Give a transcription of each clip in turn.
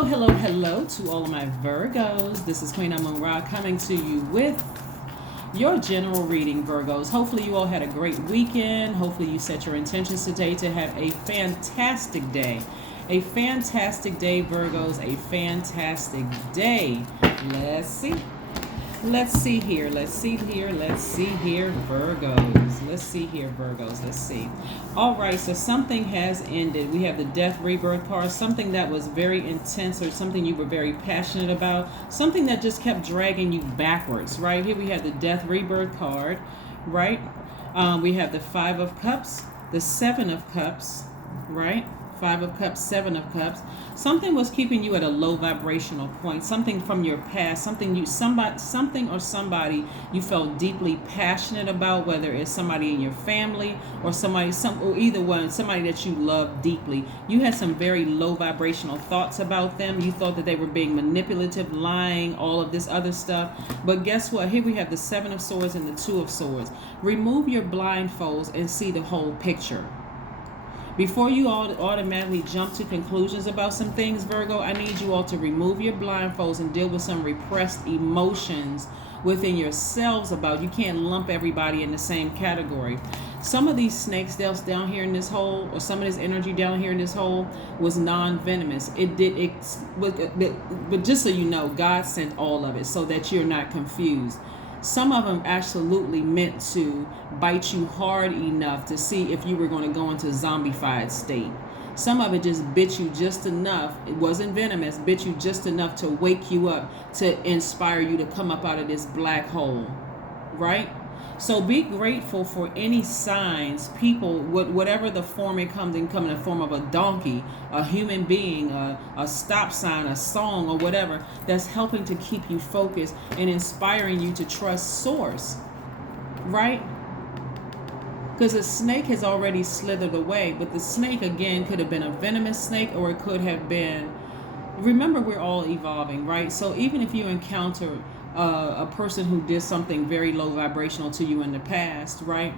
Hello, hello, hello to all of my Virgos. This is Queen Amun Ra coming to you with your general reading, Virgos. Hopefully you all had a great weekend. Hopefully you set your intentions today to have a fantastic day. A fantastic day, Virgos. A fantastic day. Let's see. Let's see here, Virgos. Let's see here, Virgos. Let's see. All right, so something has ended. We have the death rebirth card, something that was very intense or something you were very passionate about, something that just kept dragging you backwards, right? Here we have the death rebirth card, right? We have the Five of Cups, the Seven of Cups, right? Five of Cups, Seven of Cups. Something was keeping you at a low vibrational point. Something from your past. Something or somebody you felt deeply passionate about. Whether it's somebody in your family or or either one, somebody that you love deeply. You had some very low vibrational thoughts about them. You thought that they were being manipulative, lying, all of this other stuff. But guess what? Here we have the Seven of Swords and the Two of Swords. Remove your blindfolds and see the whole picture. Before you all automatically jump to conclusions about some things, Virgo, I need you all to remove your blindfolds and deal with some repressed emotions within yourselves about. You can't lump everybody in the same category. Some of these snakes that's down here in this hole, or some of this energy down here in this hole, was non-venomous. But just so you know, God sent all of it so that you're not confused. Some of them absolutely meant to bite you hard enough to see if you were going to go into a zombified state. Some of it just bit you just enough. It wasn't venomous, bit you just enough to wake you up, to inspire you to come up out of this black hole, right? So be grateful for any signs, people, whatever the form it comes in the form of a donkey, a human being, a stop sign, a song, or whatever, that's helping to keep you focused and inspiring you to trust Source, right? Because a snake has already slithered away, but the snake, again, could have been a venomous snake, or it could have been, remember, we're all evolving, right? So even if you encounter a person who did something very low vibrational to you in the past, right?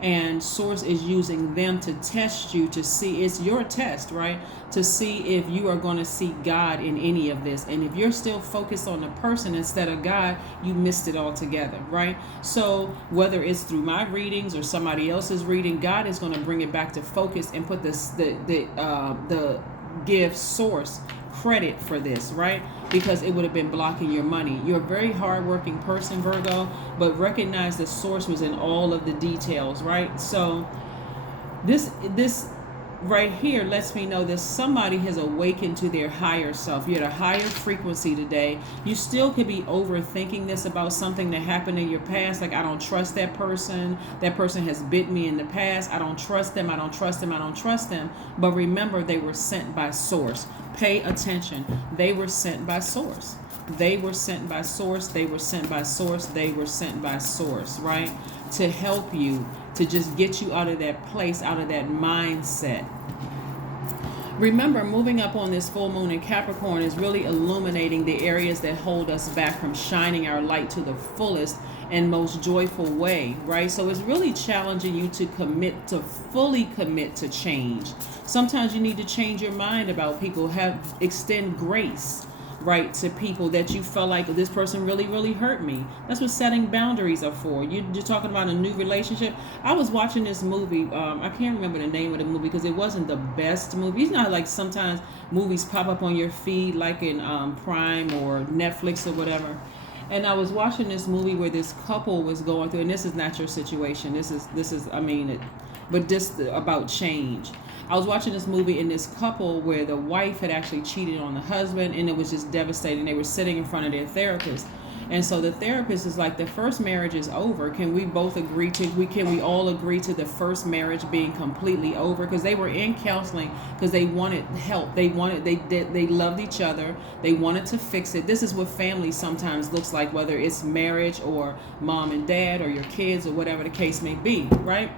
And Source is using them to test you, to see, it's your test, right? To see if you are going to see God in any of this. And if you're still focused on the person instead of God, you missed it altogether, right? So whether it's through my readings or somebody else's reading, God is going to bring it back to focus and put give Source credit for this, right? Because it would have been blocking your money. You're a very hardworking person, Virgo, but recognize the Source was in all of the details, right? So this right here lets me know that somebody has awakened to their higher self. You're at a higher frequency today. You still could be overthinking this about something that happened in your past. Like, I don't trust that person. That person has bit me in the past. I don't trust them. I don't trust them. I don't trust them. But remember, they were sent by Source. Pay attention. They were sent by Source. They were sent by Source. They were sent by Source. They were sent by Source, right? To help you, to just get you out of that place, out of that mindset. Remember, moving up on this full moon in Capricorn is really illuminating the areas that hold us back from shining our light to the fullest and most joyful way, right? So it's really challenging you to fully commit to change. Sometimes you need to change your mind about people, extend grace, right, to people that you felt like, this person really, really hurt me. That's what setting boundaries are for. You're talking about a new relationship. I was watching this movie. I can't remember the name of the movie because it wasn't the best movie. You know, like sometimes movies pop up on your feed, like in Prime or Netflix or whatever. And I was watching this movie where this couple was going through, and this is not your situation. This is but just about change. I was watching this movie in this couple where the wife had actually cheated on the husband, and it was just devastating. They were sitting in front of their therapist. And so the therapist is like, the first marriage is over. Can we all agree to the first marriage being completely over? Because they were in counseling because they wanted help. They loved each other. They wanted to fix it. This is what family sometimes looks like, whether it's marriage or mom and dad or your kids or whatever the case may be, right?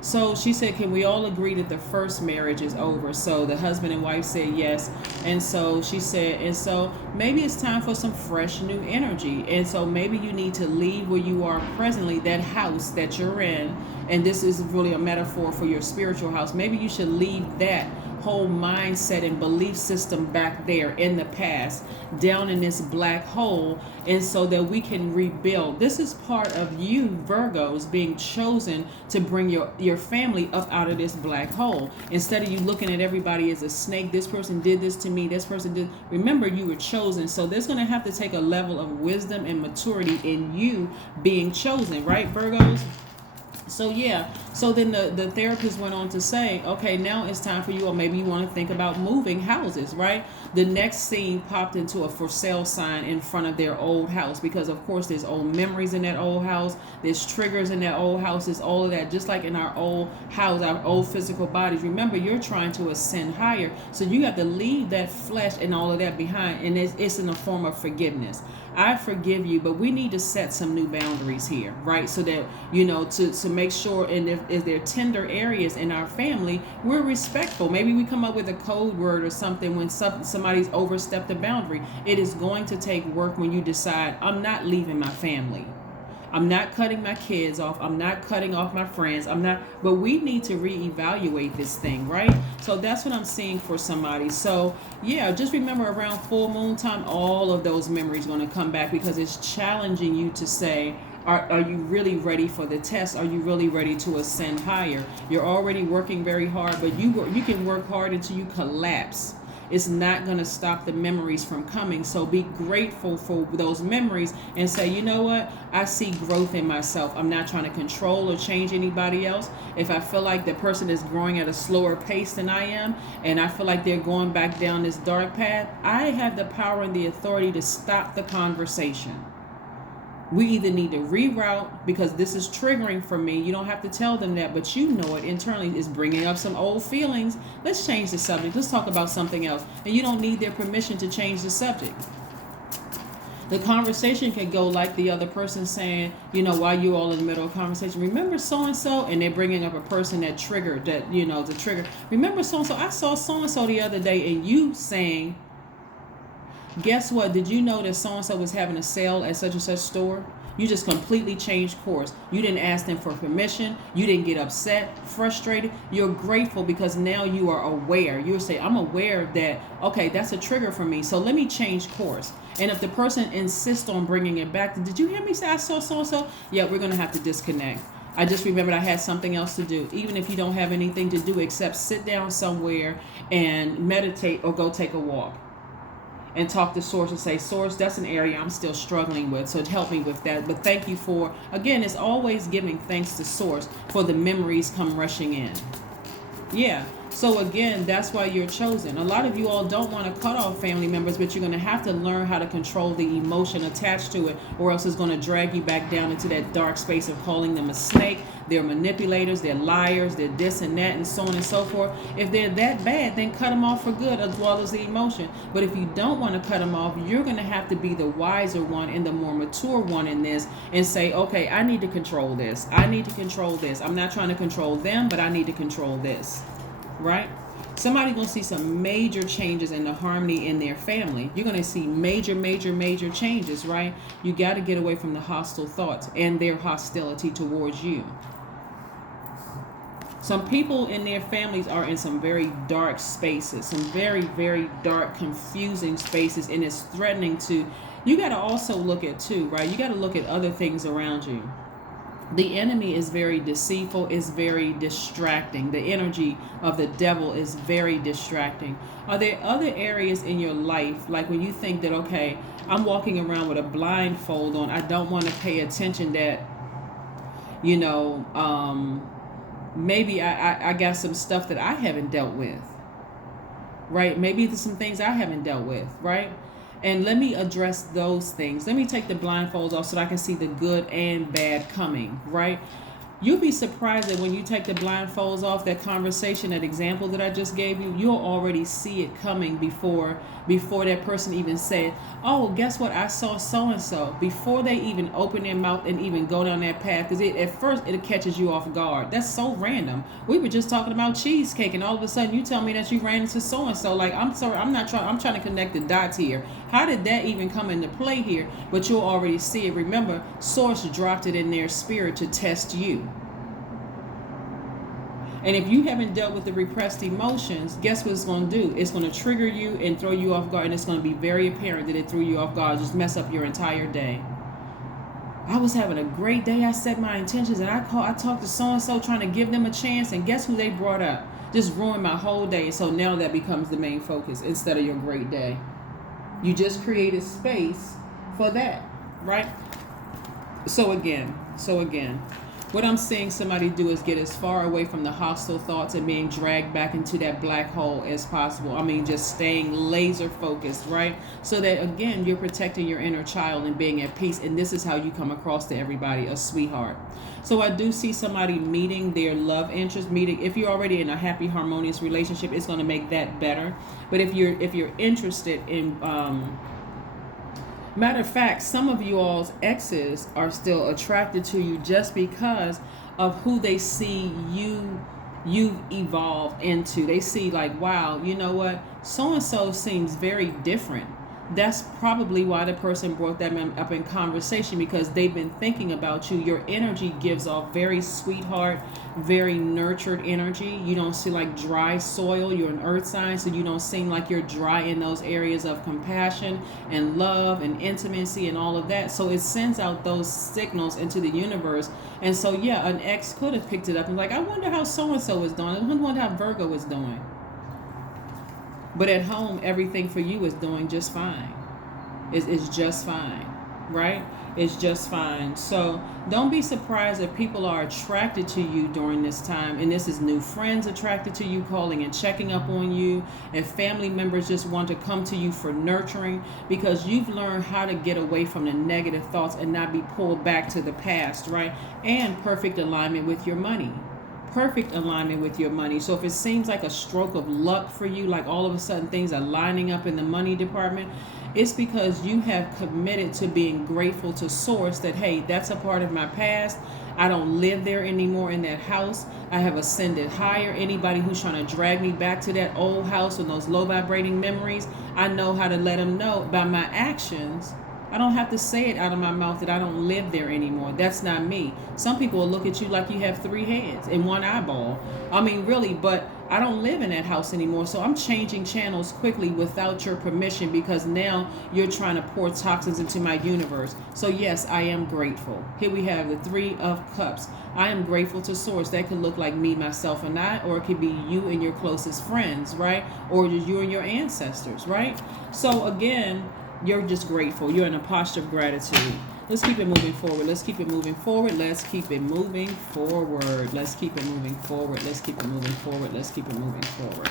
So she said, can we all agree that the first marriage is over? So the husband and wife said yes. And so she said, and so maybe it's time for some fresh new energy. And so maybe you need to leave where you are presently, that house that you're in. And this is really a metaphor for your spiritual house. Maybe you should leave that whole mindset and belief system back there in the past, down in this black hole, and so that we can rebuild. This is part of you, Virgos, being chosen to bring your family up out of this black hole. Instead of you looking at everybody as a snake, this person did this to me, this person did. Remember, you were chosen. So there's going to have to take a level of wisdom and maturity in you being chosen, right, Virgos? So yeah, so then the therapist went on to say, okay, now it's time for you, or maybe you want to think about moving houses, right? The next scene popped into a for sale sign in front of their old house, because of course there's old memories in that old house, there's triggers in that old house, there's all of that, just like in our old house, our old physical bodies. Remember, you're trying to ascend higher, so you have to leave that flesh and all of that behind, and it's in a form of forgiveness. I forgive you, but we need to set some new boundaries here, right? So that, you know, to make sure, and if there are tender areas in our family, we're respectful. Maybe we come up with a code word or something when somebody's overstepped a boundary. It is going to take work when you decide, I'm not leaving my family. I'm not cutting my kids off. I'm not cutting off my friends. But we need to reevaluate this thing, right? So that's what I'm seeing for somebody. So yeah, just remember around full moon time, all of those memories are going to come back, because it's challenging you to say, are you really ready for the test? Are you really ready to ascend higher? You're already working very hard, but you can work hard until you collapse. It's not going to stop the memories from coming. So be grateful for those memories and say, you know what? I see growth in myself. I'm not trying to control or change anybody else. If I feel like the person is growing at a slower pace than I am, and I feel like they're going back down this dark path, I have the power and the authority to stop the conversation. We either need to reroute, because this is triggering for me. You don't have to tell them that, but you know it internally is bringing up some old feelings. Let's change the subject. Let's talk about something else. And you don't need their permission to change the subject. The conversation can go like the other person saying, you know, while you're all in the middle of a conversation, remember so-and-so? And they're bringing up a person that triggered, that, you know, the trigger. Remember so-and-so? I saw so-and-so the other day, and you saying, guess what? Did you know that so-and-so was having a sale at such and such store? You just completely changed course. You didn't ask them for permission. You didn't get upset, frustrated. You're grateful because now you are aware. You'll say, I'm aware that, okay, that's a trigger for me, so let me change course. And if the person insists on bringing it back, did you hear me say I saw so-and-so? Yeah, we're going to have to disconnect. I just remembered I had something else to do. Even if you don't have anything to do except sit down somewhere and meditate or go take a walk. And talk to Source and say, Source, that's an area I'm still struggling with, so help me with that. But thank you for, again, it's always giving thanks to Source for the memories come rushing in. Yeah. So again, that's why you're chosen. A lot of you all don't want to cut off family members, but you're going to have to learn how to control the emotion attached to it, or else it's going to drag you back down into that dark space of calling them a snake. They're manipulators, they're liars, they're this and that, and so on and so forth. If they're that bad, then cut them off for good, as well as the emotion. But if you don't want to cut them off, you're going to have to be the wiser one and the more mature one in this, and say, okay, I need to control this. I need to control this. I'm not trying to control them, but I need to control this. Right? Somebody's going to see some major changes in the harmony in their family. You're going to see major, major, major changes, right? You got to get away from the hostile thoughts and their hostility towards you. Some people in their families are in some very dark spaces, some very, very dark, confusing spaces, and it's threatening to, you got to also look at too, right? You got to look at other things around you. The enemy is very deceitful, is very distracting. The energy of the devil is very distracting. Are there other areas in your life, like when you think that, okay, I'm walking around with a blindfold on, I don't want to pay attention that, you know, maybe I got some stuff that I haven't dealt with, right? Maybe there's some things I haven't dealt with, right? And let me address those things. Let me take the blindfolds off so that I can see the good and bad coming, right? You'll be surprised that when you take the blindfolds off, that conversation, that example that I just gave you, you'll already see it coming before that person even said, oh, guess what? I saw so-and-so. Before they even open their mouth and even go down that path. Because at first it catches you off guard. That's so random. We were just talking about cheesecake, and all of a sudden you tell me that you ran into so-and-so. Like, I'm sorry, I'm trying to connect the dots here. How did that even come into play here? But you'll already see it. Remember, Source dropped it in their spirit to test you. And if you haven't dealt with the repressed emotions, guess what it's going to do? It's going to trigger you and throw you off guard, and it's going to be very apparent that it threw you off guard, just mess up your entire day. I was having a great day. I set my intentions, and I talked to so-and-so trying to give them a chance, and guess who they brought up? Just ruined my whole day. So now that becomes the main focus instead of your great day. You just created space for that, right? So again, what I'm seeing somebody do is get as far away from the hostile thoughts and being dragged back into that black hole as possible. I mean, just staying laser focused, right? So that, again, you're protecting your inner child and being at peace. And this is how you come across to everybody, a sweetheart. So I do see somebody meeting their love interest, if you're already in a happy, harmonious relationship, it's going to make that better. But if you're interested in, matter of fact, some of you all's exes are still attracted to you just because of who they see you've evolved into. They see like, wow, you know what? So-and-so seems very different. That's probably why the person brought them up in conversation, because they've been thinking about you. Your energy gives off very sweetheart, very nurtured energy. You don't see like dry soil. You're an earth sign, so you don't seem like you're dry in those areas of compassion and love and intimacy and all of that. So it sends out those signals into the universe. And so, yeah, an ex could have picked it up and like, I wonder how so-and-so is doing. I wonder how Virgo is doing. But at home, everything for you is doing just fine. It's just fine, right? It's just fine. So don't be surprised if people are attracted to you during this time. And this is new friends attracted to you, calling and checking up on you. And family members just want to come to you for nurturing, because you've learned how to get away from the negative thoughts and not be pulled back to the past, right? And perfect alignment with your money. Perfect alignment with your money. So if it seems like a stroke of luck for you, like all of a sudden things are lining up in the money department, it's because you have committed to being grateful to source that, hey, that's a part of my past. I don't live there anymore in that house. I have ascended higher. Anybody who's trying to drag me back to that old house and those low vibrating memories, I know how to let them know by my actions. I don't have to say it out of my mouth that I don't live there anymore. That's not me. Some people will look at you like you have 3 heads and 1 eyeball. I mean, really, but I don't live in that house anymore. So I'm changing channels quickly without your permission, because now you're trying to pour toxins into my universe. So yes, I am grateful. Here we have the 3 of Cups. I am grateful to source. That could look like me, myself, and I, or it could be you and your closest friends, right? Or just you and your ancestors, right? So again, you're just grateful. You're in a posture of gratitude. Let's keep it moving forward. Let's keep it moving forward. Let's keep it moving forward. Let's keep it moving forward. Let's keep it moving forward. Let's keep it moving forward.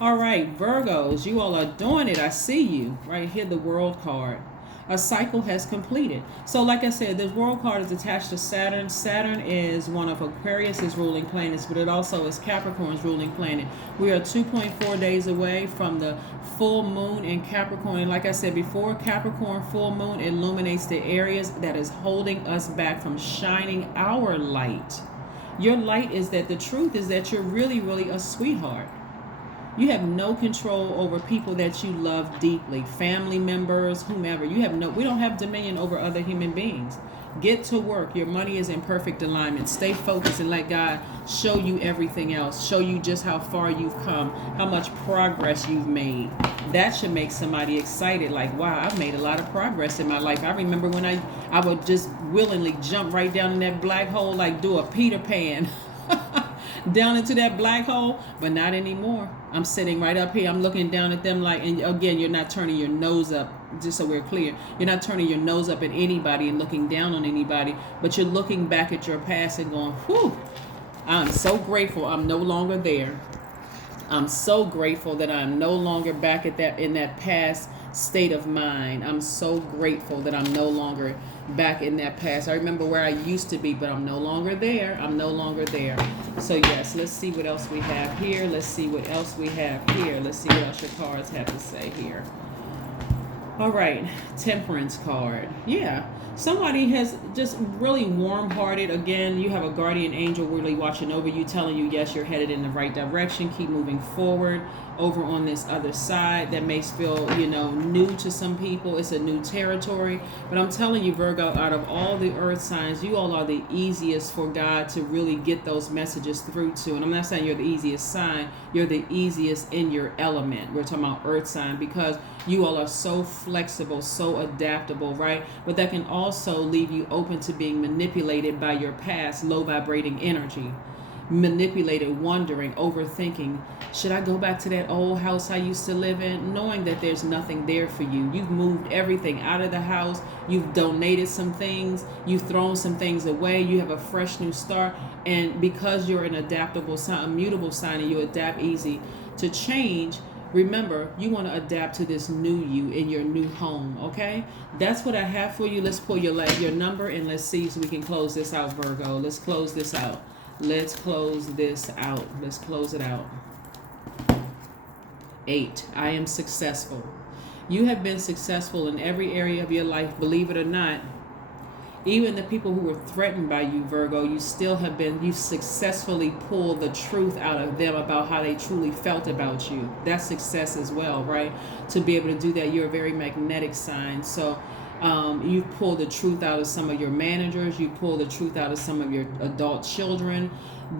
All right, Virgos, you all are doing it. I see you right here, the World card. A cycle has completed. So like I said, this World card is attached to Saturn. Saturn is one of Aquarius's ruling planets, but it also is Capricorn's ruling planet. We are 2.4 days away from the full moon in Capricorn. And like I said before, Capricorn full moon illuminates the areas that is holding us back from shining our light. Your light is that the truth is that you're really, really a sweetheart. You have no control over people that you love deeply, family members, whomever. We don't have dominion over other human beings. Get to work. Your money is in perfect alignment. Stay focused and let God show you everything else. Show you just how far you've come, how much progress you've made. That should make somebody excited. Like, wow, I've made a lot of progress in my life. I remember when I would just willingly jump right down in that black hole, like do a Peter Pan. Down into that black hole, but not anymore. I'm sitting right up here. I'm looking down at them like, and again, you're not turning your nose up, just so we're clear. You're not turning your nose up at anybody and looking down on anybody, but you're looking back at your past and going, whew, I'm so grateful I'm no longer there. I'm so grateful that I'm no longer back at that, in that past state of mind. I'm so grateful that I'm no longer back in that past. I remember where I used to be, but I'm no longer there. I'm no longer there. So yes, let's see what else we have here. Let's see what else we have here. Let's see what else your cards have to say here. All right, Temperance card. Yeah, somebody has just really warm-hearted. Again, you have a guardian angel really watching over you, telling you, yes, you're headed in the right direction. Keep moving forward. over on this other side that may feel, new to some people. It's a new territory. But I'm telling you, Virgo, out of all the earth signs, you all are the easiest for God to really get those messages through to. And I'm not saying you're the easiest sign. You're the easiest in your element. We're talking about earth sign because you all are so flexible, so adaptable, right? But that can also leave you open to being manipulated by your past low vibrating energy. Manipulated, wondering, overthinking. Should I go back to that old house I used to live in? Knowing that there's nothing there for you. You've moved everything out of the house. You've donated some things. You've thrown some things away. You have a fresh new start. And because you're an adaptable sign, a mutable sign, and you adapt easy to change, remember, you want to adapt to this new you in your new home, okay? That's what I have for you. Let's pull your number and let's see if we can close this out, Virgo. Let's close this out. Let's close this out. Let's close it out. 8. I am successful. You have been successful in every area of your life, believe it or not. Even the people who were threatened by you, Virgo, you successfully pulled the truth out of them about how they truly felt about you. That's success as well, right? To be able to do that, you're a very magnetic sign. So you pull the truth out of some of your managers. You pull the truth out of some of your adult children.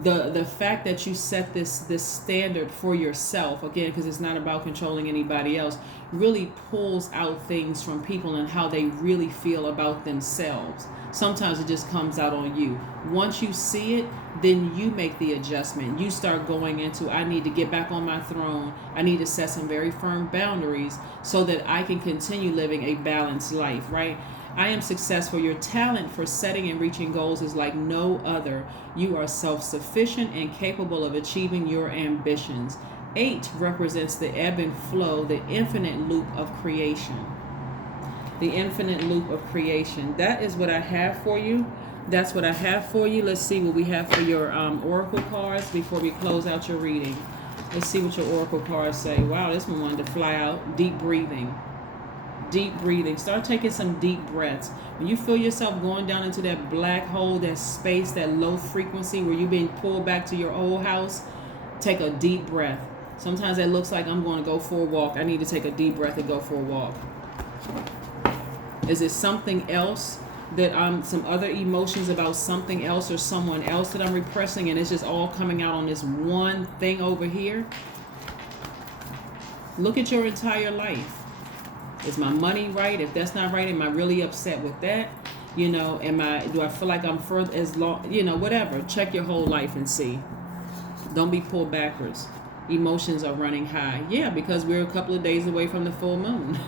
The fact that you set this standard for yourself, again, because it's not about controlling anybody else, really pulls out things from people and how they really feel about themselves. Sometimes it just comes out on you. Once you see it, then you make the adjustment. You start going into, I need to get back on my throne. I need to set some very firm boundaries so that I can continue living a balanced life, right? I am successful. Your talent for setting and reaching goals is like no other. You are self-sufficient and capable of achieving your ambitions. 8 represents the ebb and flow, the infinite loop of creation. The infinite loop of creation. That is what I have for you. That's what I have for you. Let's see what we have for your oracle cards before we close out your reading. Let's see what your oracle cards say. Wow, this one wanted to fly out. Deep breathing. Deep breathing. Start taking some deep breaths. When you feel yourself going down into that black hole, that space, that low frequency where you're being pulled back to your old house, take a deep breath. Sometimes it looks like I'm going to go for a walk. I need to take a deep breath and go for a walk. Is it something else that some other emotions about something else or someone else that I'm repressing, and it's just all coming out on this one thing over here? Look at your entire life. Is my money right? If that's not right, am I really upset with that? Do I feel like I'm further as long, whatever. Check your whole life and see. Don't be pulled backwards. Emotions are running high. Yeah, because we're a couple of days away from the full moon.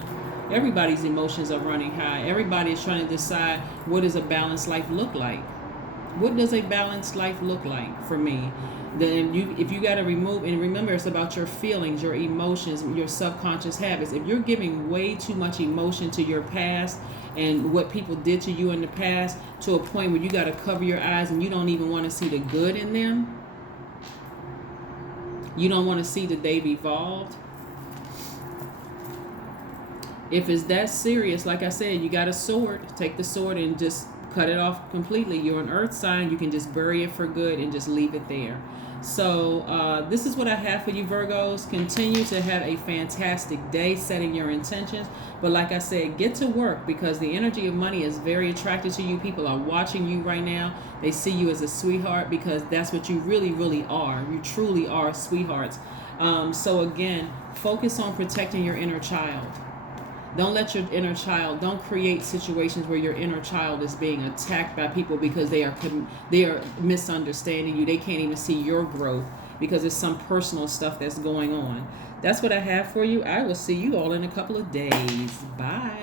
Everybody's emotions are running high. Everybody is trying to decide, what does a balanced life look like? What does a balanced life look like for me? Then if you got to remove, and remember, it's about your feelings, your emotions, your subconscious habits. If you're giving way too much emotion to your past and what people did to you in the past, to a point where you got to cover your eyes and you don't even want to see the good in them, you don't want to see that they've evolved. If it's that serious, like I said, you got a sword. Take the sword and just cut it off completely. You're an earth sign. You can just bury it for good and just leave it there. So this is what I have for you, Virgos. Continue to have a fantastic day setting your intentions. But like I said, get to work, because the energy of money is very attracted to you. People are watching you right now. They see you as a sweetheart, because that's what you really, really are. You truly are sweethearts. So again, focus on protecting your inner child. Don't let your inner child, don't create situations where your inner child is being attacked by people because they are misunderstanding you. They can't even see your growth because it's some personal stuff that's going on. That's what I have for you. I will see you all in a couple of days. Bye.